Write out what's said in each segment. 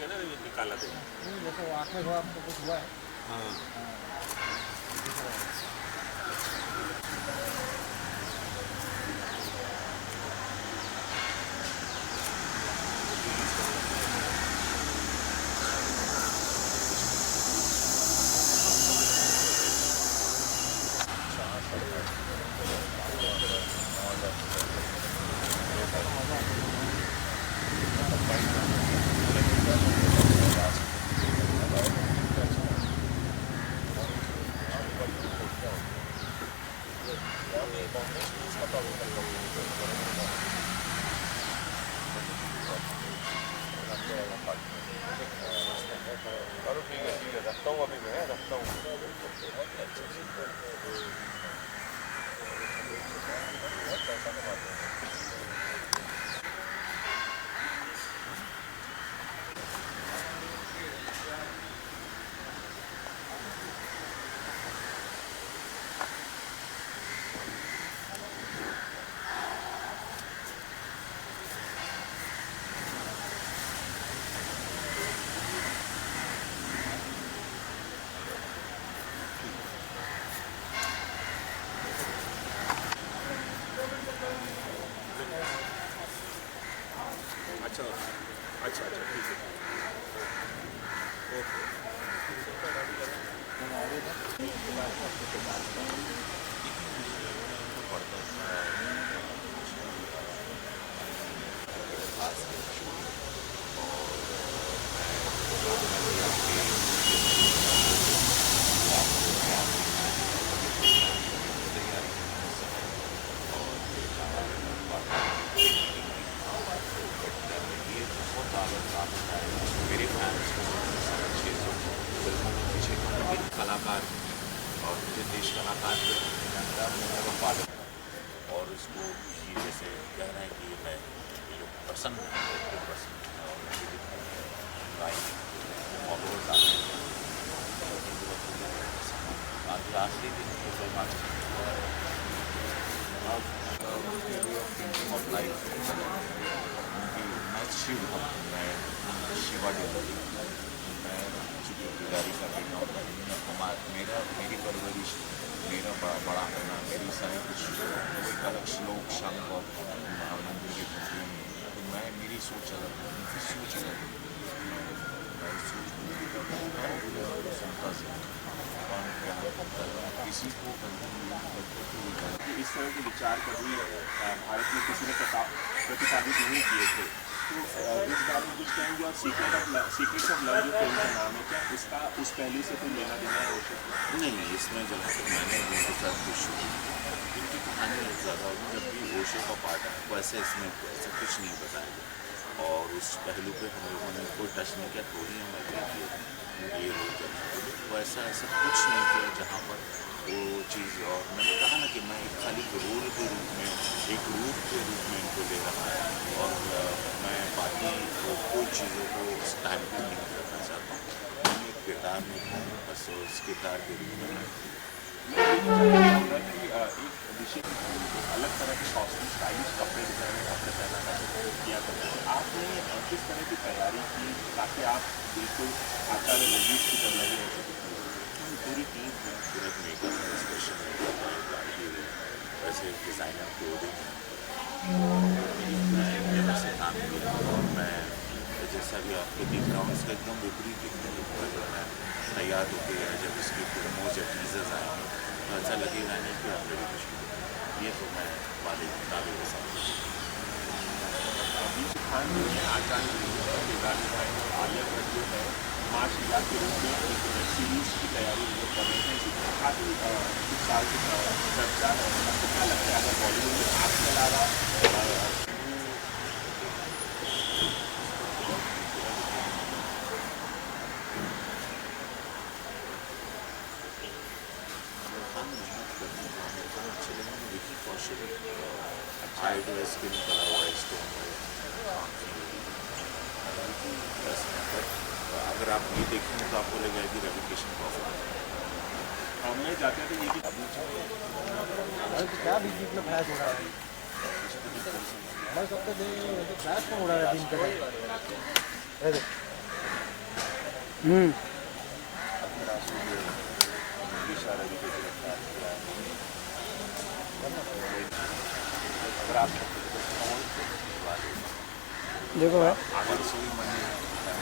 लगेगा ना निकाला तो। जैसे वो आँख में थोड़ा आपको कुछ हुआ है। हाँ रखता हूँ, अभी मैं रखता हूँ। अच्छा अच्छा अच्छा ठीक है मेरे फैंस को अच्छे फिल्मों में पीछे एक कलाकार और मुझे देश कलाकार के पालन और उसको ये जैसे कह रहे हैं कि मैं ये लोग पसंद है और मुझे फॉलोअर्स आते हैं आज आखिरी दिन तो फिल्म आज ऑफ लाइफ मैं शिव हूँ, मैं शिवा डेली मैं शुक्रगुजारी का बेटा हूँ। मेरी परवरिश मेरा बड़ा होना मेरी सारी कुछ एक अलग श्लोक शंख और मंदिर के प्रति तो मैं मेरी सोच अलग है, उनकी सोच अलग है। मैं सोच सुनता किसी को इस तरह के विचार कभी भारत में किसी ने प्रतिपादित नहीं किए थे। तो इस बारे में कुछ कहेंगे और सीक्रेट्स ऑफ लव जो फिल्म का नाम है, क्या उसका उस पहलू से कोई लेना देना है? नहीं, इसमें जहाँ तक मैंने उनके साथ कुछ शुरू इनकी कहानी ज़्यादा होगी, जब भी ओशो का पार्ट है वैसे इसमें ऐसा कुछ नहीं बताया गया और उस पहलू पे हम लोगों ने कोई टच नहीं किया। थोड़ी हम एग्री किए ये रोल करने के लिए, वैसा ऐसा कुछ नहीं किया जहाँ पर वो चीज़। और मैंने कहा ना कि मैं खाली रोल के रूप में एक रूप के रूप में इनको ले रहा है और मैं बाकी कोई चीज़ों को टाइम पर नहीं करना चाहता हूँ। मैंने एक किरदार में बस उस किरदार के रूप में एक विशेष अलग तरह के कॉस्ट्यूम स्टाइलिश कपड़े पहना किया करते हैं। आपने किस तरह की तैयारी की ताकि आप बिल्कुल आचार्य लजीज की तरह लगे? पूरी टीम है, पूरा मेकअप है, स्पेशल वैसे डिज़ाइनर क्लोथिंग वैसे काम किया और मैं जैसा भी आपको दिख रहा हूँ इसका एकदम विपरीत दिखने लगता जो है तैयार हो गया है। जब इसकी प्रोमोज या टीजर्स आएंगे तो ऐसा लगेगा नहीं कि आप लोग कुछ ये तो मैं वाले दावे के साथ अभी खान जो है आचार्य किरदार निभाए और आलिया भट्ट जो है माँ शीला के रूप में एक वेब सीरीज़ की तैयारी कर रहे हैं। इसी काफ़ी कुछ साल की चर्चा है। आपको क्या लगता है अगर बॉलीवुड में आपके अलावा आइडिया स्किन करा हुआ है स्टोन अगर आप ये देखेंगे तो आपको लगेगा कि रेपुटेशन प्रॉफिट मैं जाते थे ये कि क्या बीच में फ्लैश हो रहा है? हमारे सबसे फ्लैश कौन उड़ा रहा है दिन के? देखो भाई,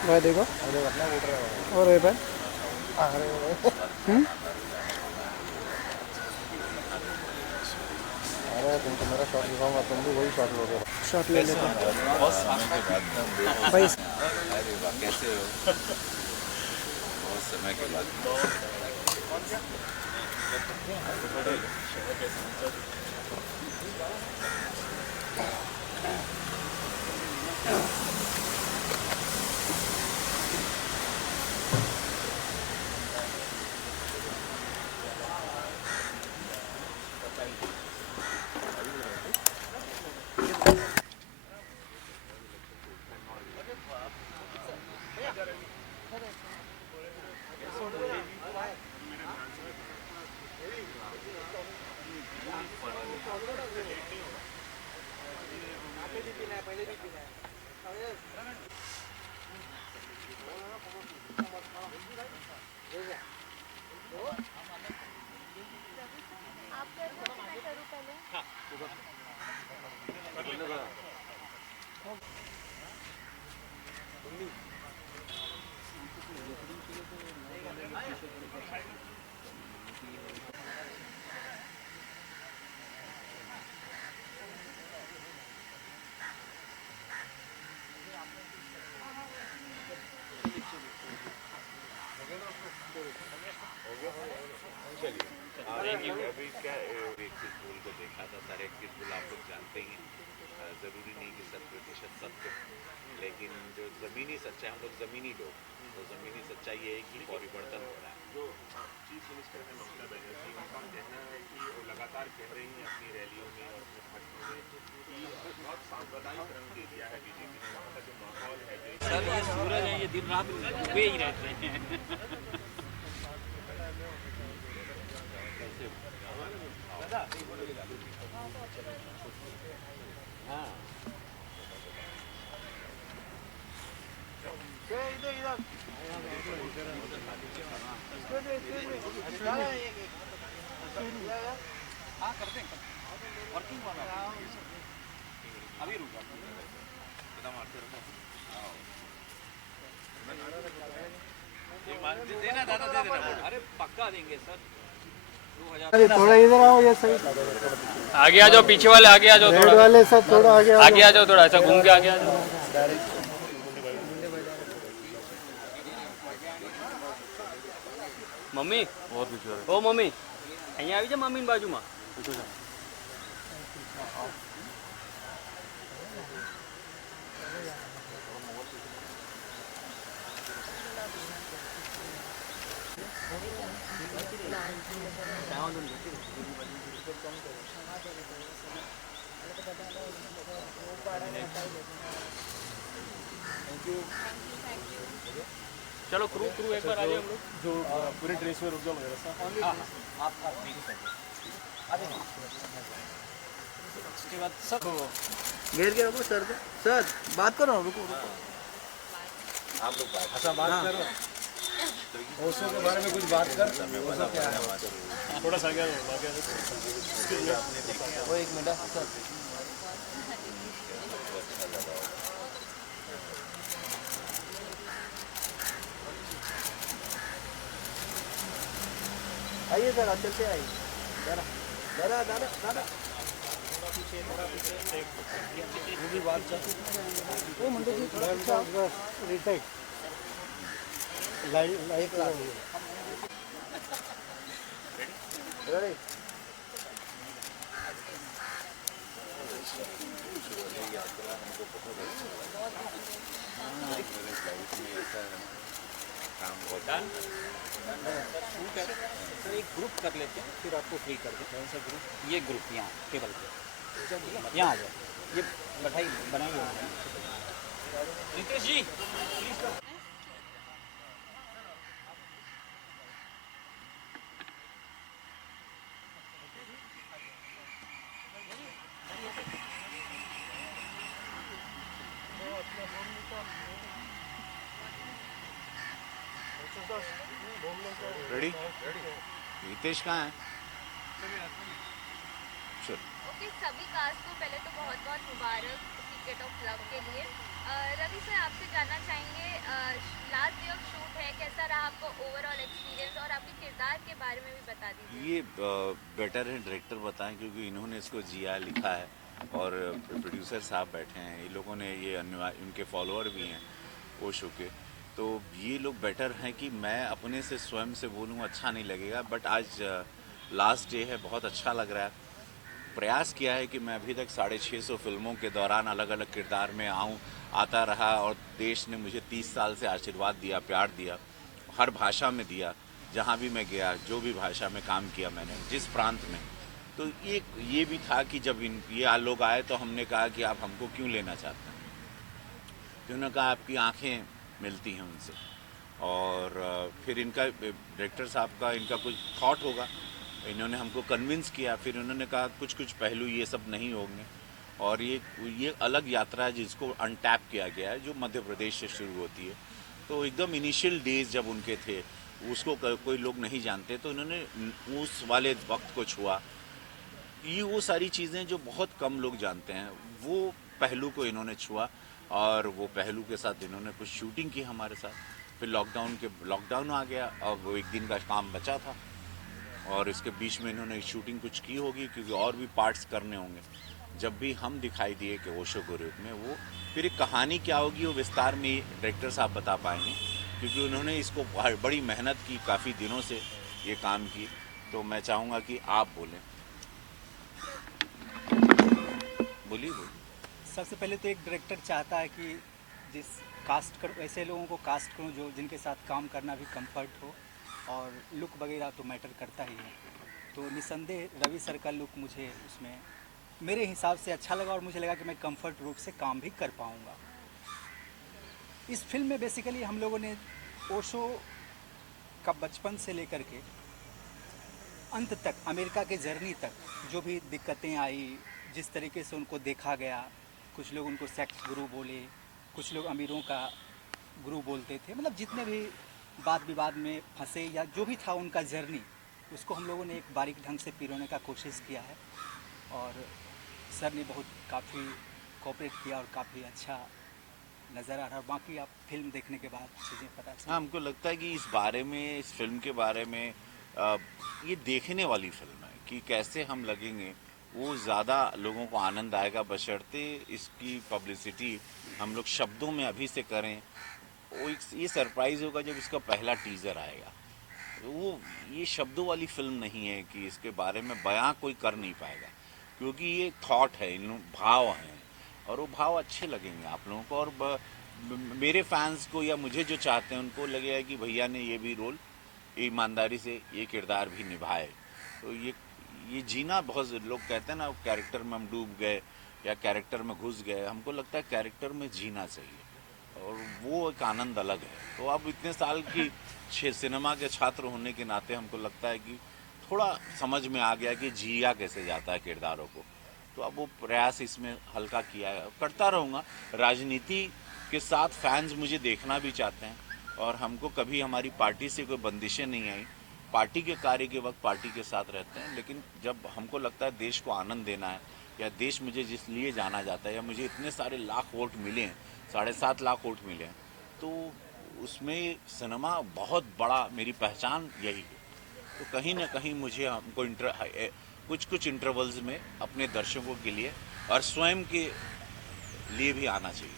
भाई देखो, और ये भाई अरे तुम तो मेरा शॉट दिखाऊंगा, तुम भी वही शॉट लोगे। शॉट ले लेते हैं भाई। अरे वाह, कैसे हो? बहुत समय के बाद। अभी क्या एक्सिस पोल को देखा था सर। एक्सिस पोल आप लोग जानते ही हैं, ज़रूरी नहीं कि 100% सत्य, लेकिन जो ज़मीनी सच्चाई, हम लोग ज़मीनी लोग, तो ज़मीनी सच्चाई ये है कि परिवर्तन हो रहा है। जो चीफ मिनिस्टर है ममता बनर्जी, उनका कहना है कि वो लगातार कह रही हैं अपनी रैलियों में और अपने भाषणों में कि बहुत सांप्रदायिक रंग दे दिया है बीजेपी ने। वहाँ का जो माहौल है, जो सर ये सूरज है, ये दिन रात डूबे ही रहते हैं। हाँ करते हैं, वर्किंग वाला अभी रुका देना दादा, दे देना। अरे पक्का देंगे सर, 2000। थोड़ा इधर आओ, ये सही। आगे आ जाओ, पीछे वाले आगे आ जाओ, रेड थोड़ा वाले सब थोड़ा आगे आओ। आगे आ जाओ, थोड़ा ऐसा घूम के आगे आ जाओ। मम्मी ओ मम्मी અહીંયા આવી જા, મમ્મી ની બાજુમાં. चलो क्रू एक बार आ जाए हम लोग. जो पूरे ड्रेस में रुक जाओ मेरा सा। उसके बाद सब घेर के रखो सर को। सर बात करो, रुको रुको। आप लोग बात अच्छा बात करो, ओशो के बारे में कुछ बात कर। ओशो क्या है? थोड़ा सा आगे आओ, वो एक मिनट सर। आइए सर, चलते आइए। दादा दादा दादा दादा वो भी बात कर। वो मंडे जी थोड़ा सा रिटेक लाइव लाइव ला रेडी। काम बहुत सर एक ग्रुप कर लेते हैं, फिर आपको फ्री कर दें। कौन सा ग्रुप? ये ग्रुप यहाँ टेबल पे यहाँ आ जाओ, ये बैठाई बनाइए रितेश जी। रेडी? रितेश कहाँ है? चल। ओके, सभी कास्ट को पहले तो बहुत बहुत मुबारक सीक्रेट ऑफ लव के लिए। रवि सर, आपसे जानना चाहेंगे, लास्ट डे ऑफ शूट है, कैसा रहा आपका ओवरऑल एक्सपीरियंस, और आपके किरदार के बारे में भी बता दीजिए। ये बेटर है डायरेक्टर बताएं, क्योंकि इन्होंने इसको जिया लिखा है और प्रोड्यूसर साहब बैठे हैं, ये लोगों ने ये इनके फॉलोअर भी हैं ओशो के, तो ये लोग बेटर हैं कि मैं अपने से स्वयं से बोलूँ अच्छा नहीं लगेगा। बट आज लास्ट डे है, बहुत अच्छा लग रहा है। प्रयास किया है कि मैं अभी तक 650 फिल्मों के दौरान अलग अलग किरदार में आता रहा, और देश ने मुझे 30 साल से आशीर्वाद दिया, प्यार दिया, हर भाषा में दिया, जहाँ भी मैं गया, जो भी भाषा में काम किया मैंने, जिस प्रांत में। तो ये भी था कि जब ये लोग आए तो हमने कहा कि आप हमको क्यों लेना चाहते हैं, तो उन्होंने कहा आपकी आंखें मिलती हैं उनसे। और फिर इनका डायरेक्टर साहब का इनका कुछ थॉट होगा, इन्होंने हमको कन्विंस किया, फिर उन्होंने कहा कुछ पहलू ये सब नहीं होंगे, और ये अलग यात्रा है जिसको अनटैप किया गया है, जो मध्य प्रदेश से शुरू होती है। तो एकदम इनिशियल डेज जब उनके थे, उसको कोई लोग नहीं जानते, तो इन्होंने उस वाले वक्त को छुआ। ये वो सारी चीज़ें जो बहुत कम लोग जानते हैं, वो पहलू को इन्होंने छुआ, और वो पहलू के साथ इन्होंने कुछ शूटिंग की हमारे साथ। फिर लॉकडाउन आ गया, और वो एक दिन का काम बचा था, और इसके बीच में इन्होंने शूटिंग कुछ की होगी, क्योंकि और भी पार्ट्स करने होंगे। जब भी हम दिखाई दिए कि ओशो के रूप में, वो फिर एक कहानी क्या होगी वो विस्तार में डायरेक्टर साहब बता पाएंगे, क्योंकि उन्होंने इसको बड़ी मेहनत की, काफ़ी दिनों से ये काम की। तो मैं चाहूँगा कि आप बोलें। बोलिए। सबसे पहले तो एक डायरेक्टर चाहता है कि ऐसे लोगों को कास्ट करूँ जो जिनके साथ काम करना भी कंफर्ट हो, और लुक वगैरह तो मैटर करता ही है। तो निसंदेह रवि सर का लुक मुझे उसमें मेरे हिसाब से अच्छा लगा, और मुझे लगा कि मैं कंफर्ट रूप से काम भी कर पाऊँगा। इस फिल्म में बेसिकली हम लोगों ने ओशो का बचपन से लेकर के अंत तक, अमेरिका के जर्नी तक, जो भी दिक्कतें आई, जिस तरीके से उनको देखा गया, कुछ लोग उनको सेक्स गुरु बोले, कुछ लोग अमीरों का गुरु बोलते थे, मतलब जितने भी वाद विवाद में फंसे या जो भी था उनका जर्नी, उसको हम लोगों ने एक बारीक ढंग से पिरोने का कोशिश किया है, और सर ने काफ़ी कोऑपरेट किया, और काफ़ी अच्छा नज़र आ रहा है। बाकी आप फिल्म देखने के बाद चीज़ें पता चलें। हमको लगता है कि इस फिल्म के बारे में ये देखने वाली फिल्म है कि कैसे हम लगेंगे, वो ज़्यादा लोगों को आनंद आएगा, बशर्ते इसकी पब्लिसिटी हम लोग शब्दों में अभी से करें। ये सरप्राइज़ होगा जब इसका पहला टीज़र आएगा। वो ये शब्दों वाली फिल्म नहीं है कि इसके बारे में बयां कोई कर नहीं पाएगा, क्योंकि ये थॉट है, भाव हैं, और वो भाव अच्छे लगेंगे आप लोगों को, और मेरे फैंस को या मुझे जो चाहते हैं उनको लगेगा कि भैया ने ये भी रोल ईमानदारी से, ये किरदार भी निभाए। तो ये जीना, बहुत लोग कहते हैं ना कैरेक्टर में हम डूब गए या कैरेक्टर में घुस गए, हमको लगता है कैरेक्टर में जीना चाहिए, और वो एक आनंद अलग है। तो अब इतने साल की सिनेमा के छात्र होने के नाते हमको लगता है कि थोड़ा समझ में आ गया कि जिया कैसे जाता है किरदारों को। तो अब वो प्रयास इसमें हल्का किया है, करता रहूँगा। राजनीति के साथ फैंस मुझे देखना भी चाहते हैं, और हमको कभी हमारी पार्टी से कोई बंदिशें नहीं आई। पार्टी के कार्य के वक्त पार्टी के साथ रहते हैं, लेकिन जब हमको लगता है देश को आनंद देना है, या देश मुझे जिस लिए जाना जाता है, या मुझे इतने सारे लाख वोट मिले हैं, 7.5 लाख वोट मिले हैं, तो उसमें सिनेमा बहुत बड़ा, मेरी पहचान यही है। तो कहीं ना कहीं मुझे हमको कुछ इंटरवल्स में अपने दर्शकों के लिए और स्वयं के लिए भी आना चाहिए।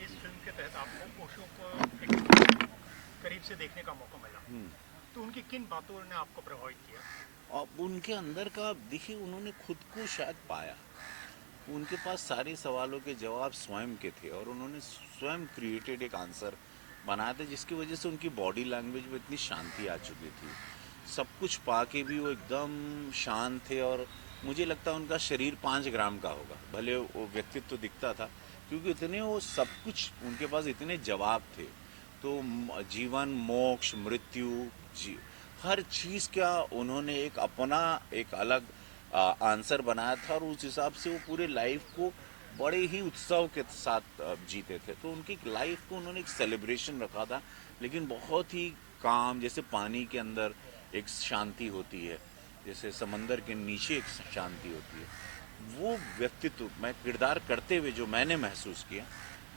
इस फिल्म के तहत आपको ओशो को करीब से देखने का मौका मिला, तो उनकी किन बातों ने आपको प्रभावित किया? अब उनके अंदर का देखिए, उन्होंने खुद को शायद पाया, उनके पास सारे सवालों के जवाब स्वयं के थे, और उन्होंने स्वयं क्रिएटेड एक आंसर बनाया था, जिसकी वजह से उनकी बॉडी लैंग्वेज में इतनी शांति आ चुकी थी। सब कुछ पा के भी वो एकदम शांत थे, और मुझे लगता है उनका शरीर 5 ग्राम का होगा, भले वो व्यक्तित्व दिखता था, क्योंकि इतने वो सब कुछ उनके पास इतने जवाब थे। तो जीवन, मोक्ष, मृत्यु, हर चीज़ का उन्होंने एक अपना एक अलग आंसर बनाया था, और उस हिसाब से वो पूरे लाइफ को बड़े ही उत्सव के साथ जीते थे। तो उनकी लाइफ को उन्होंने एक सेलिब्रेशन रखा था, लेकिन बहुत ही काम, जैसे पानी के अंदर एक शांति होती है, जैसे समंदर के नीचे एक शांति होती है, वो व्यक्तित्व मैं किरदार करते हुए जो मैंने महसूस किया,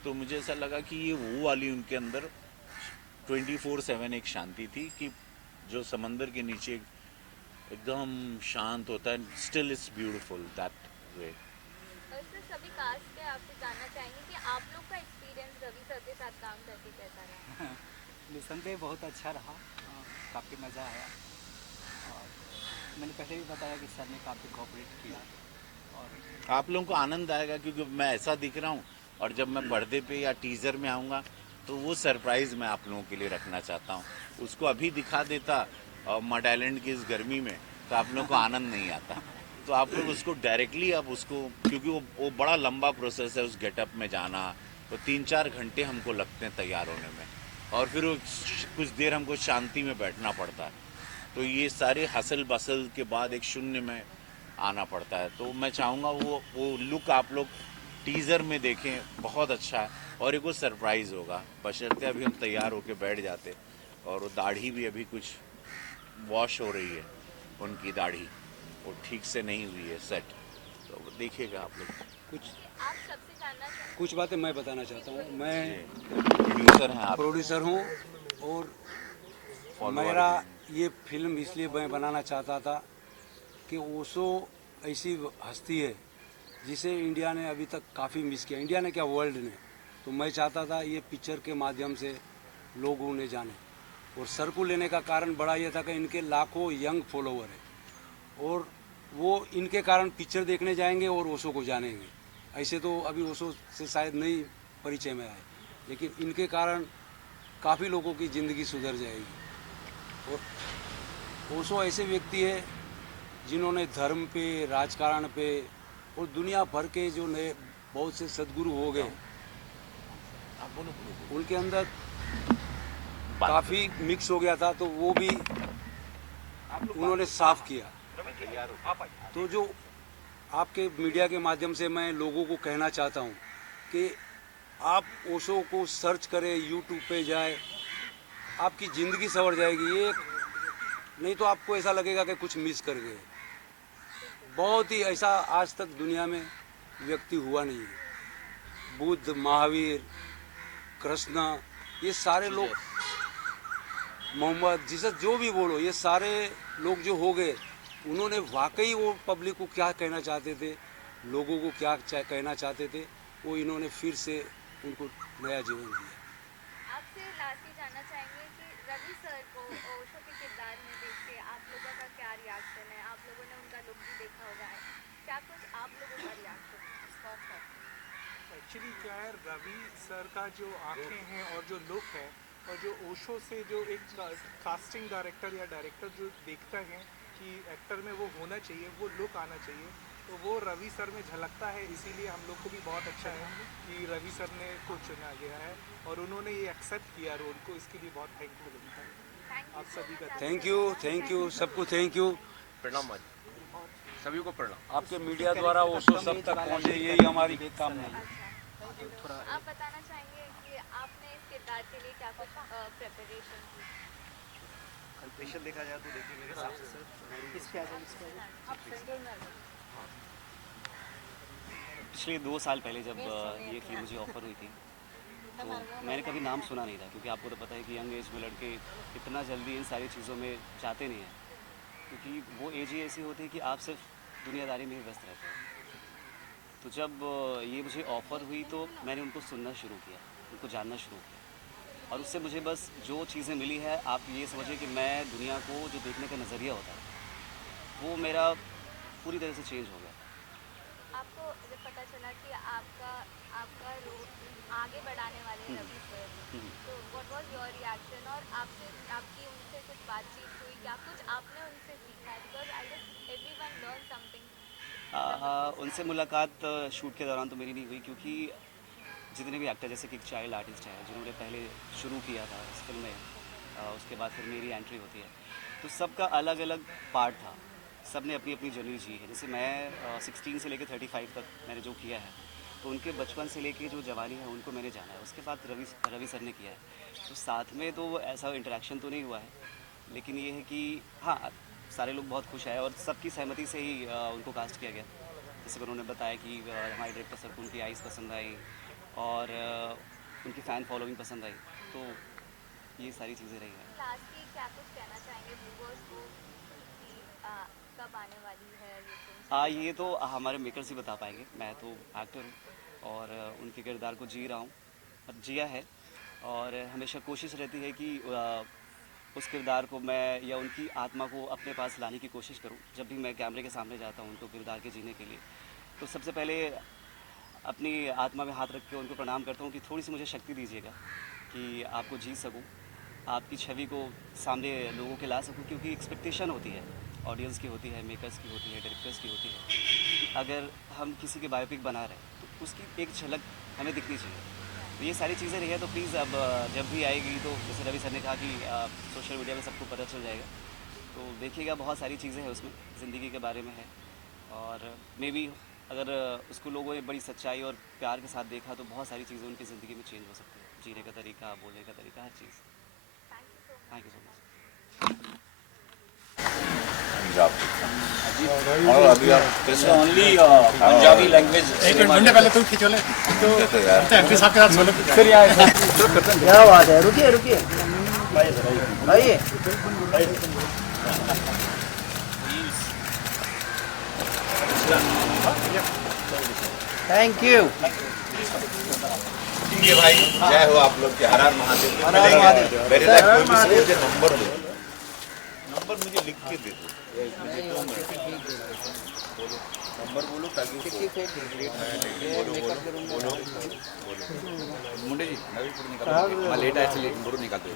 तो मुझे ऐसा लगा कि ये वो वाली उनके अंदर 24/7 एक शांति थी कि जो समंदर के नीचे एकदम शांत होता है, still it's beautiful that way. Sir सभी कास्ट के आपसे जानना चाहेंगे कि आप लोग का एक्सपीरियंस रवि सर के साथ काम करके कैसा रहा? निस्संदेह बहुत अच्छा रहा, काफ़ी मज़ा आया। और मैंने पहले भी बताया कि सर ने काफ़ी कोऑपरेट किया। और आप लोगों को आनंद आएगा क्योंकि मैं ऐसा दिख रहा हूँ, और जब मैं पर्दे पे या टीज़र में आऊँगा तो वो सरप्राइज़ मैं आप लोगों के लिए रखना चाहता हूँ। उसको अभी दिखा देता मड आइलैंड की इस गर्मी में तो आप लोगों को आनंद नहीं आता। तो आप लोग उसको डायरेक्टली अब उसको, क्योंकि वो बड़ा लंबा प्रोसेस है उस गेटअप में जाना, तो 3-4 घंटे हमको लगते हैं तैयार होने में, और फिर वो कुछ देर हमको शांति में बैठना पड़ता है। तो ये सारे हसल बसल के बाद एक शून्य में आना पड़ता है। तो मैं चाहूँगा वो लुक आप लोग टीज़र में देखें, बहुत अच्छा है, और एक वो सरप्राइज़ होगा, बशर्ते अभी हम तैयार होके बैठ जाते। और वो दाढ़ी भी अभी कुछ वॉश हो रही है, उनकी दाढ़ी वो ठीक से नहीं हुई है सेट, तो वो देखिएगा आप लोग। कुछ आप सबसे जानना चाहेंगे कुछ बातें मैं बताना चाहता हूँ। मैं प्रोड्यूसर हैं आप, प्रोड्यूसर हूँ और follower मेरा भी ये फिल्म इसलिए मैं बनाना चाहता था कि ओशो ऐसी हस्ती है जिसे इंडिया ने अभी तक काफ़ी मिस किया, इंडिया ने क्या वर्ल्ड ने। तो मैं चाहता था ये पिक्चर के माध्यम से लोग उन्हें जाने, और सर को लेने का कारण बड़ा ये था कि इनके लाखों यंग फॉलोवर है और वो इनके कारण पिक्चर देखने जाएंगे और ओशो को जानेंगे। ऐसे तो अभी ओशो से शायद नहीं परिचय में आए, लेकिन इनके कारण काफ़ी लोगों की ज़िंदगी सुधर जाएगी। और ओशो ऐसे व्यक्ति है जिन्होंने धर्म पे, राजकारण पे और दुनिया भर के जो नए बहुत से सदगुरु हो गए, उनके अंदर काफ़ी मिक्स हो गया था, तो वो भी उन्होंने साफ किया। तो जो आपके मीडिया के माध्यम से मैं लोगों को कहना चाहता हूँ कि आप ओशो को सर्च करें, यूट्यूब पे जाए, आपकी ज़िंदगी संवर जाएगी। ये नहीं तो आपको ऐसा लगेगा कि कुछ मिस कर गए। बहुत ही ऐसा आज तक दुनिया में व्यक्ति हुआ नहीं है। बुद्ध, महावीर, कृष्ण, ये सारे लोग, मोहम्मद, जीसस, जो भी बोलो, ये सारे लोग जो हो गए, उन्होंने वाकई वो पब्लिक को क्या कहना चाहते थे, लोगों को क्या कहना चाहते थे, वो इन्होंने फिर से उनको नया जीवन दिया। आपसे लास्ट ये जानना चाहेंगे कि रवि सर को ओशो के किरदार में देख के आप लोगों का क्या रिएक्शन है? आप लोगों ने उनका लुक भी देखा होगा, क्या कुछ आप लोगों का रिएक्शन है? एक्चुअली क्या है, रवि सर का जो आंखें हैं और जो लुक है, और जो ओशो से जो एक कास्टिंग डायरेक्टर या डायरेक्टर जो देखता है कि एक्टर में वो होना चाहिए, वो लुक आना चाहिए, तो वो रवि सर में झलकता है। इसीलिए हम लोग को भी बहुत अच्छा है कि रवि सर ने को चुना गया है और उन्होंने ये एक्सेप्ट किया रोल को, इसके लिए बहुत थैंकफुल हूँ आप सभी का। थैंक यू सबको, थैंक यू। प्रणाम भाई, सभी को प्रणाम। आपके मीडिया द्वारा ओशो सब तक पहुँचे, यही हमारी कामना है। आप बताना चाहेंगे कि आपने इस किरदार के लिए क्या कुछ प्रिपरेशन की? स्पेशल देखा जाए तो देखिए मेरे हिसाब से पिछले 2 साल पहले जब ये फिल्म मुझे ऑफ़र हुई थी, तो मैंने कभी नाम सुना नहीं था, क्योंकि आपको तो पता है कि यंग एज में लड़के इतना जल्दी इन सारी चीज़ों में जाते नहीं हैं, क्योंकि वो एज ही ऐसी होती है कि आप सिर्फ दुनियादारी में ही व्यस्त रहते हैं। तो जब ये मुझे ऑफ़र हुई तो मैंने उनको सुनना शुरू किया, उनको जानना शुरू किया, और उससे मुझे बस जो चीज़ें मिली है, आप ये समझिए कि मैं दुनिया को जो देखने का नज़रिया होता है वो मेरा पूरी तरह से चेंज हो गया। आपको जब पता चला कि आपका रोल आगे बढ़ाने वाले हैं रवि सर, तो व्हाट वाज योर रिएक्शन? और आपकी उनसे कुछ बातचीत हुई, क्या कुछ आपने उनसे सीखा? Because I guess everyone learn something. उनसे मुलाकात शूट के दौरान तो मेरी नहीं हुई, क्योंकि जितने भी एक्टर, जैसे कि एक चाइल्ड आर्टिस्ट है जिन्होंने पहले शुरू किया था इस फिल्म में, उसके बाद फिर मेरी एंट्री होती है, तो सबका अलग अलग पार्ट था, सब ने अपनी अपनी जर्नी जी है। जैसे मैं 16 से लेकर 35 तक मैंने जो किया है, तो उनके बचपन से लेके जो जवानी है उनको मैंने जाना है। उसके बाद रवि सर ने किया है, तो साथ में तो ऐसा इंटरेक्शन तो नहीं हुआ है, लेकिन ये है कि हाँ सारे लोग बहुत खुश आए और सबकी सहमति से ही उनको कास्ट किया गया। जैसे कि उन्होंने बताया कि हमारे डायरेक्टर सर को उनकी आइज़ पसंद आई और उनकी फ़ैन फॉलोइंग पसंद आई, तो ये सारी चीज़ें रही हैं। लास्टली क्या कुछ कहना चाहेंगे व्यूअर्स को कि कब आने वाली है ये फिल्म? ये तो हमारे मेकर्स ही बता पाएंगे। मैं तो एक्टर हूँ और उनके किरदार को जी रहा हूँ, जिया है, और हमेशा कोशिश रहती है कि उस किरदार को मैं या उनकी आत्मा को अपने पास लाने की कोशिश करूं। जब भी मैं कैमरे के सामने जाता हूं उनको किरदार के जीने के लिए, तो सबसे पहले अपनी आत्मा में हाथ रख के उनको प्रणाम करता हूं कि थोड़ी सी मुझे शक्ति दीजिएगा कि आपको जी सकूं, आपकी छवि को सामने लोगों के ला सकूं, क्योंकि एक्सपेक्टेशन होती है, ऑडियंस की होती है, मेकर्स की होती है, डायरेक्टर्स की होती है। अगर हम किसी की बायोपिक बना रहे हैं तो उसकी एक झलक हमें दिखनी चाहिए। तो ये सारी चीज़ें रही है, तो प्लीज़ अब जब भी आएगी तो जैसे रवि सर ने कहा कि सोशल मीडिया में सबको पता चल जाएगा, तो देखिएगा बहुत सारी चीज़ें हैं उसमें, ज़िंदगी के बारे में है, और मे बी अगर उसको लोगों ने बड़ी सच्चाई और प्यार के साथ देखा तो बहुत सारी चीज़ें उनकी ज़िंदगी में चेंज हो सकती है, जीने का तरीका, बोलने का तरीका, हर चीज़। Thank you so much. और अभी ओनली पंजाबी लैंग्वेज एक घंटे पहले तुम खींचो ले तो एमपी साहब के साथ बोलो फिर क्या बात है, रुकिए रुकिए भाई थैंक यू। ठीक है भाई, जय हो आप लोग के। हर हर महादेव। हर हर महादेव। मेरे लाइक कोई भी से मुझे नंबर दो, नंबर मुझे लिख के दे दो, नंबर बोलो ताकि बोलो मुंडे जी मैं लेट आया इसलिए बोलो निकाल दो।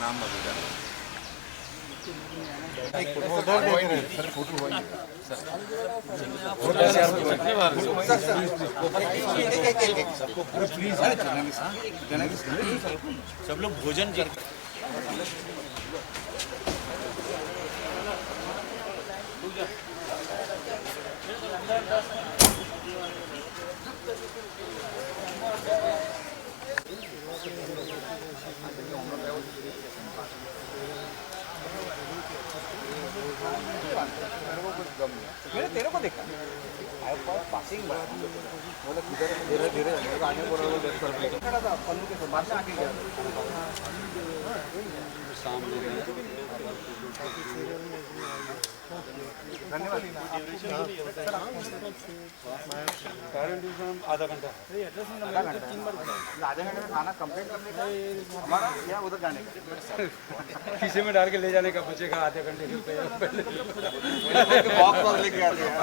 नाम सब लोग भोजन कर मैंने तेरे को देखा पासिंग धीरे धीरे आगे खड़ा था पन्नू के बाद में आगे गया धन्यवाद। आधा घंटा आधे घंटे में खाना कंप्लीट करने का हमारा या उधर जाने का खीसे में डाल के ले जाने का बचेगा आधे घंटे के पहले बॉक्स लेके आते हैं।